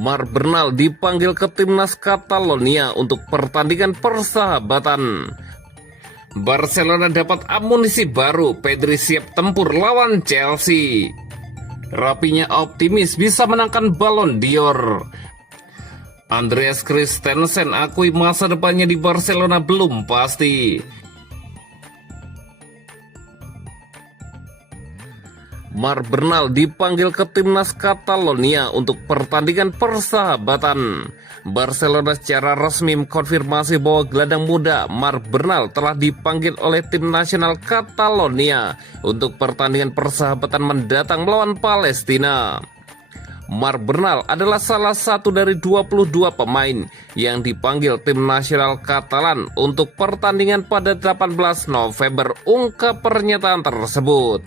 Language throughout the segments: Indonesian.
Marc Bernal dipanggil ke timnas Catalonia untuk pertandingan persahabatan. Barcelona dapat amunisi baru, Pedri siap tempur lawan Chelsea. Rapinya optimis bisa menangkan Ballon d'Or. Andreas Christensen akui masa depannya di Barcelona belum pasti. Marc Bernal dipanggil ke timnas Catalonia untuk pertandingan persahabatan. Barcelona secara resmi mengkonfirmasi bahwa gelandang muda Marc Bernal telah dipanggil oleh tim nasional Catalonia untuk pertandingan persahabatan mendatang melawan Palestina. Marc Bernal adalah salah satu dari 22 pemain yang dipanggil tim nasional Katalan untuk pertandingan pada 18 November, ungkap pernyataan tersebut.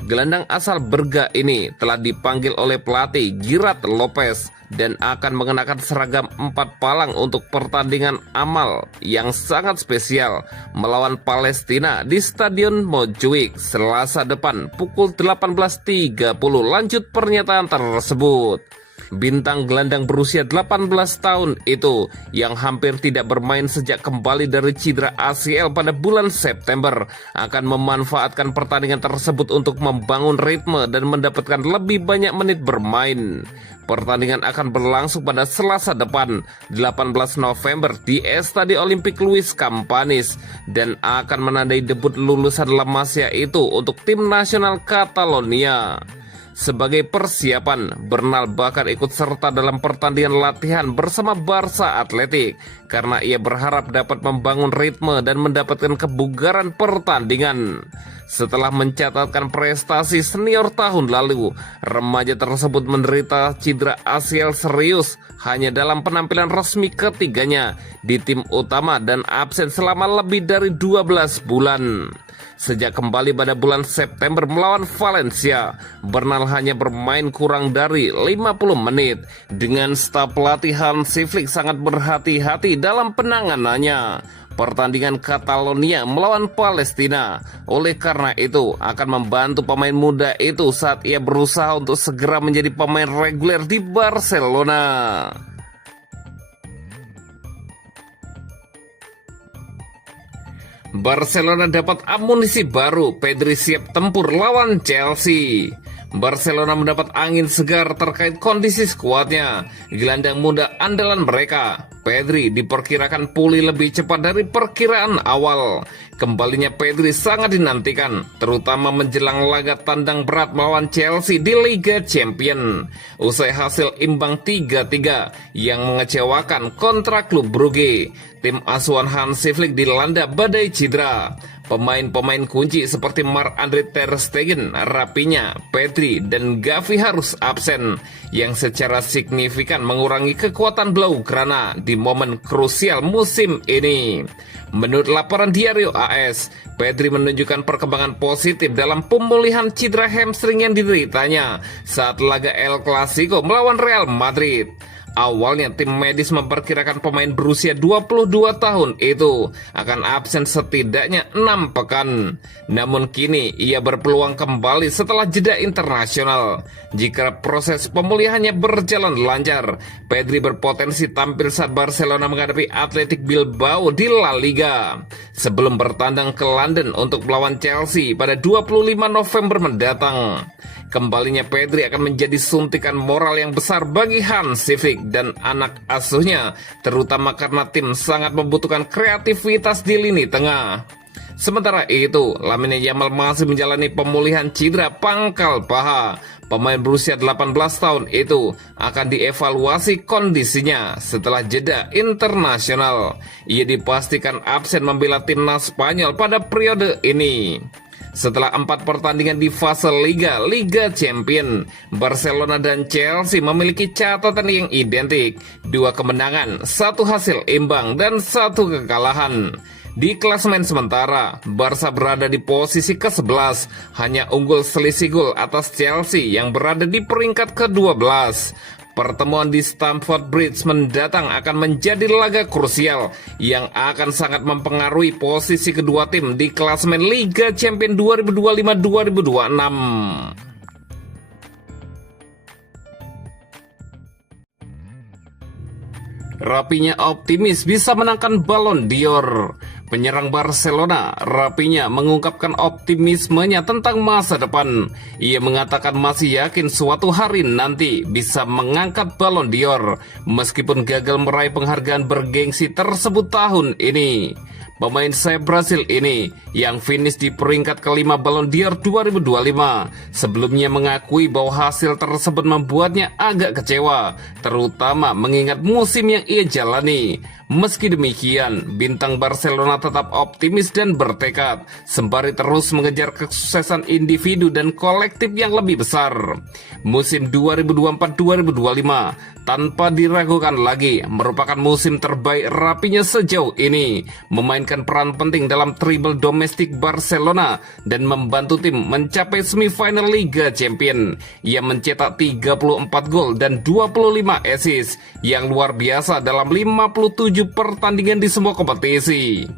Gelandang asal Berga ini telah dipanggil oleh pelatih Gerard Lopez dan akan mengenakan seragam 4 palang untuk pertandingan amal yang sangat spesial melawan Palestina di Stadion Montjuic Selasa depan pukul 18.30. Lanjut pernyataan tersebut. Bintang gelandang berusia 18 tahun itu yang hampir tidak bermain sejak kembali dari cedera ACL pada bulan September akan memanfaatkan pertandingan tersebut untuk membangun ritme dan mendapatkan lebih banyak menit bermain. Pertandingan akan berlangsung pada Selasa depan 18 November di Estadio Olympic Luis Campanis dan akan menandai debut lulusan La Masia itu untuk tim nasional Catalonia. Sebagai persiapan, Bernal bahkan ikut serta dalam pertandingan latihan bersama Barca Athletic karena ia berharap dapat membangun ritme dan mendapatkan kebugaran pertandingan. Setelah mencatatkan prestasi senior tahun lalu, remaja tersebut menderita cedera ACL serius hanya dalam penampilan resmi ketiganya di tim utama dan absen selama lebih dari 12 bulan. Sejak kembali pada bulan September melawan Valencia, Bernal hanya bermain kurang dari 50 menit. Dengan staf pelatih Hansi Flick sangat berhati-hati dalam penanganannya pertandingan Catalonia melawan Palestina. Oleh karena itu, akan membantu pemain muda itu saat ia berusaha untuk segera menjadi pemain reguler di Barcelona. Barcelona dapat amunisi baru, Pedri siap tempur lawan Chelsea. Barcelona mendapat angin segar terkait kondisi skuadnya. Gelandang muda andalan mereka, Pedri, diperkirakan pulih lebih cepat dari perkiraan awal. Kembalinya Pedri sangat dinantikan, terutama menjelang laga tandang berat melawan Chelsea di Liga Champions. Usai hasil imbang 3-3 yang mengecewakan kontra klub Brugge, tim asuhan Hansi Flick dilanda badai cedera. Pemain-pemain kunci seperti Marc-Andre ter Stegen, Rapinya, Pedri, dan Gavi harus absen, yang secara signifikan mengurangi kekuatan Blaugrana di momen krusial musim ini. Menurut laporan Diario AS, Pedri menunjukkan perkembangan positif dalam pemulihan cedera hamstring yang dideritanya saat laga El Clasico melawan Real Madrid. Awalnya tim medis memperkirakan pemain berusia 22 tahun itu akan absen setidaknya 6 pekan. Namun kini ia berpeluang kembali setelah jeda internasional. Jika proses pemulihannya berjalan lancar, Pedri berpotensi tampil saat Barcelona menghadapi Athletic Bilbao di La Liga sebelum bertandang ke London untuk melawan Chelsea pada 25 November mendatang. Kembalinya Pedri akan menjadi suntikan moral yang besar bagi Hansi Flick dan anak asuhnya, terutama karena tim sangat membutuhkan kreativitas di lini tengah. Sementara itu, Lamine Yamal masih menjalani pemulihan cedera pangkal paha. Pemain berusia 18 tahun itu akan dievaluasi kondisinya setelah jeda internasional. Ia dipastikan absen membela timnas Spanyol pada periode ini. Setelah 4 pertandingan di fase Liga Champions, Barcelona dan Chelsea memiliki catatan yang identik, 2 kemenangan, 1 hasil imbang, dan 1 kekalahan. Di klasemen sementara, Barca berada di posisi ke-11, hanya unggul selisih gol atas Chelsea yang berada di peringkat ke-12. Pertemuan di Stamford Bridge mendatang akan menjadi laga krusial yang akan sangat mempengaruhi posisi kedua tim di klasemen Liga Champions 2025-2026. Rafinha optimis bisa menangkan Ballon d'Or. Penyerang Barcelona, Rafinha mengungkapkan optimismenya tentang masa depan. Ia mengatakan masih yakin suatu hari nanti bisa mengangkat Ballon d'Or, meskipun gagal meraih penghargaan bergengsi tersebut tahun ini. Pemain sayap Brasil ini yang finish di peringkat kelima Ballon d'Or 2025 sebelumnya mengakui bahwa hasil tersebut membuatnya agak kecewa, terutama mengingat musim yang ia jalani. Meski demikian, bintang Barcelona tetap optimis dan bertekad sembari terus mengejar kesuksesan individu dan kolektif yang lebih besar. Musim 2024-2025 tanpa diragukan lagi merupakan musim terbaik Rafinha sejauh ini, memainkan peran penting dalam treble domestik Barcelona dan membantu tim mencapai semifinal Liga Champions. Ia mencetak 34 gol dan 25 assist yang luar biasa dalam 57 pertandingan di semua kompetisi.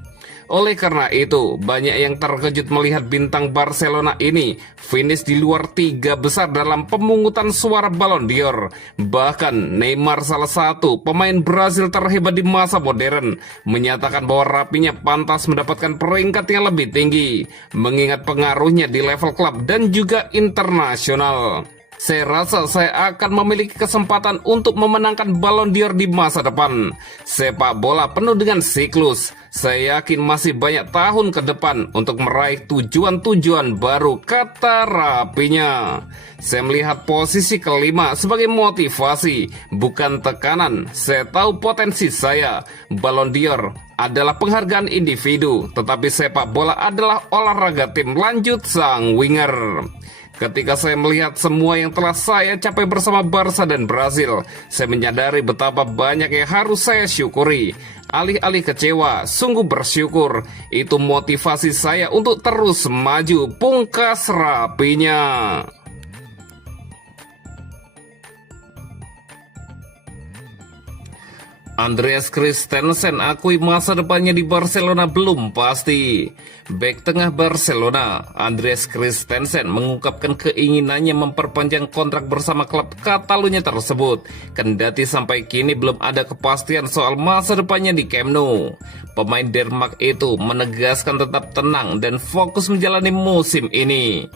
Oleh karena itu, banyak yang terkejut melihat bintang Barcelona ini finish di luar tiga besar dalam pemungutan suara Ballon d'Or. Bahkan Neymar, salah satu pemain Brasil terhebat di masa modern, menyatakan bahwa Rafinha pantas mendapatkan peringkat yang lebih tinggi, mengingat pengaruhnya di level klub dan juga internasional. Saya rasa saya akan memiliki kesempatan untuk memenangkan Ballon d'Or di masa depan. Sepak bola penuh dengan siklus. Saya yakin masih banyak tahun ke depan untuk meraih tujuan-tujuan baru, kata Rafinha. Saya melihat posisi kelima sebagai motivasi, bukan tekanan. Saya tahu potensi saya. Ballon d'Or adalah penghargaan individu, tetapi sepak bola adalah olahraga tim, lanjut sang winger. Ketika saya melihat semua yang telah saya capai bersama Barca dan Brasil, saya menyadari betapa banyak yang harus saya syukuri. Alih-alih kecewa, sungguh bersyukur. Itu motivasi saya untuk terus maju, pungkas Rafinha. Andreas Christensen akui masa depannya di Barcelona belum pasti. Bek tengah Barcelona, Andreas Christensen mengungkapkan keinginannya memperpanjang kontrak bersama klub Catalunya tersebut, kendati sampai kini belum ada kepastian soal masa depannya di Camp Nou. Pemain Denmark itu menegaskan tetap tenang dan fokus menjalani musim ini.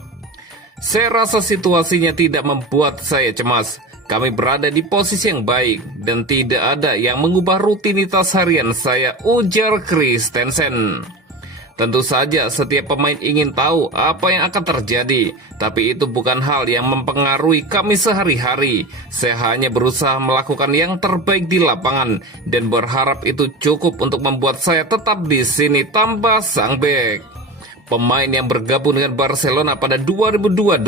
Saya rasa situasinya tidak membuat saya cemas. Kami berada di posisi yang baik dan tidak ada yang mengubah rutinitas harian saya, ujar Christensen. Tentu saja setiap pemain ingin tahu apa yang akan terjadi, tapi itu bukan hal yang mempengaruhi kami sehari-hari. Saya hanya berusaha melakukan yang terbaik di lapangan dan berharap itu cukup untuk membuat saya tetap di sini, tambah sang bek. Pemain yang bergabung dengan Barcelona pada 2022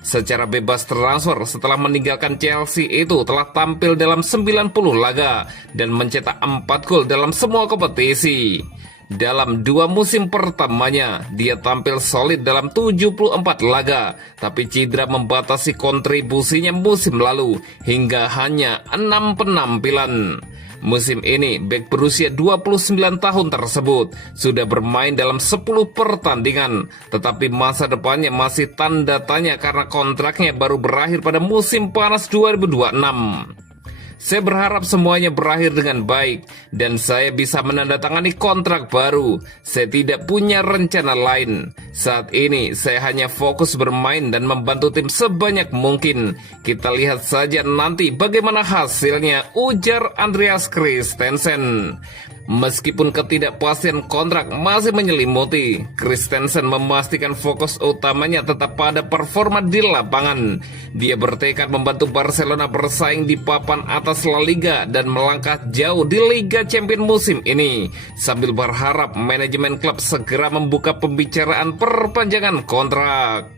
secara bebas transfer setelah meninggalkan Chelsea itu telah tampil dalam 90 laga dan mencetak 4 gol dalam semua kompetisi. Dalam 2 musim pertamanya, dia tampil solid dalam 74 laga, tapi cedera membatasi kontribusinya musim lalu hingga hanya 6 penampilan. Musim ini, bek berusia 29 tahun tersebut sudah bermain dalam 10 pertandingan, tetapi masa depannya masih tanda tanya karena kontraknya baru berakhir pada musim panas 2026. Saya berharap semuanya berakhir dengan baik dan saya bisa menandatangani kontrak baru. Saya tidak punya rencana lain. Saat ini saya hanya fokus bermain dan membantu tim sebanyak mungkin. Kita lihat saja nanti bagaimana hasilnya, ujar Andreas Christensen. Meskipun ketidakpastian kontrak masih menyelimuti, Christensen memastikan fokus utamanya tetap pada performa di lapangan. Dia bertekad membantu Barcelona bersaing di papan atas La Liga dan melangkah jauh di Liga Champions musim ini, sambil berharap manajemen klub segera membuka pembicaraan perpanjangan kontrak.